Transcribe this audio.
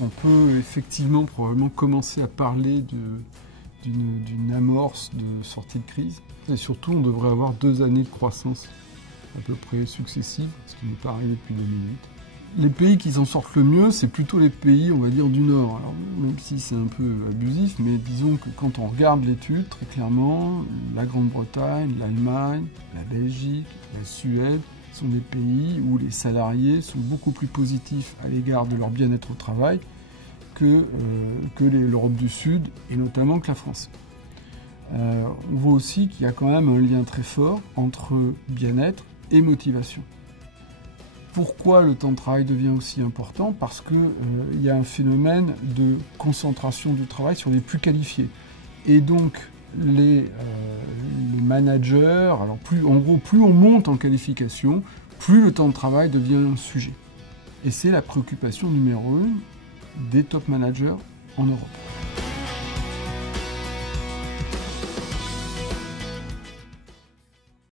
On peut effectivement probablement commencer à parler d'une amorce de sortie de crise. Et surtout, on devrait avoir 2 années de croissance à peu près successives, ce qui n'est pas arrivé depuis 2008. Les pays qui s'en sortent le mieux, c'est plutôt les pays, on va dire, du Nord. Alors, même si c'est un peu abusif, mais disons que quand on regarde l'étude, très clairement, la Grande-Bretagne, l'Allemagne, la Belgique, la Suède sont des pays où les salariés sont beaucoup plus positifs à l'égard de leur bien-être au travail que l'Europe du Sud, et notamment que la France. On voit aussi qu'il y a quand même un lien très fort entre bien-être et motivation. Pourquoi le temps de travail devient aussi important? Parce qu'il y a un phénomène de concentration du travail sur les plus qualifiés. Et donc, les managers, alors en gros, plus on monte en qualification, plus le temps de travail devient un sujet. Et c'est la préoccupation numéro 1 des top managers en Europe.